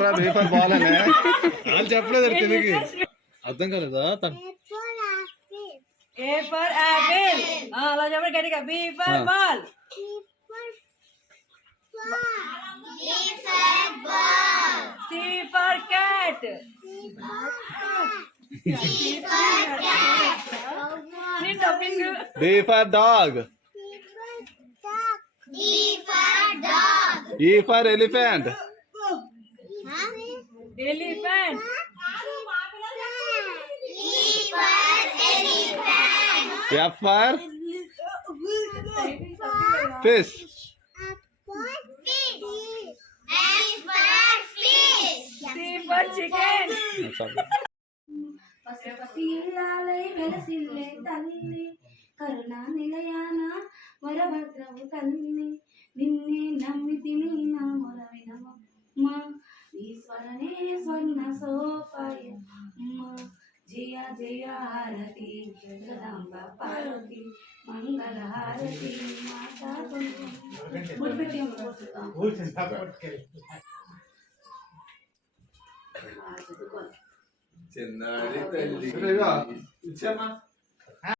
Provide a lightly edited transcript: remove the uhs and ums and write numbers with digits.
చెప్పండి be for ball అని వాళ్ళు చెప్పలేదు తెలుగు అర్థం కాలేదా ఏ ఫర్ యాపిల్ అలా చెప్పండి గట్టిగా B for ball C for cat D for dog. E for elephant. Elephant. F for fish. C for chicken. పసిపతిల్లాలై వెలసిల్లే తల్లి కరుణా నిలయాన వరభద్రవు తల్లి నిన్నే నమ్మితిని నా మొర వినమమ్మ ఈశ్వరనే స్వర్ణ సోపాయమ్మ జయ జయ హారతి జగదాంబ పార్వతి మంగళ హారతి మాతా చిన్నారి తల్లి ఇచ్చామా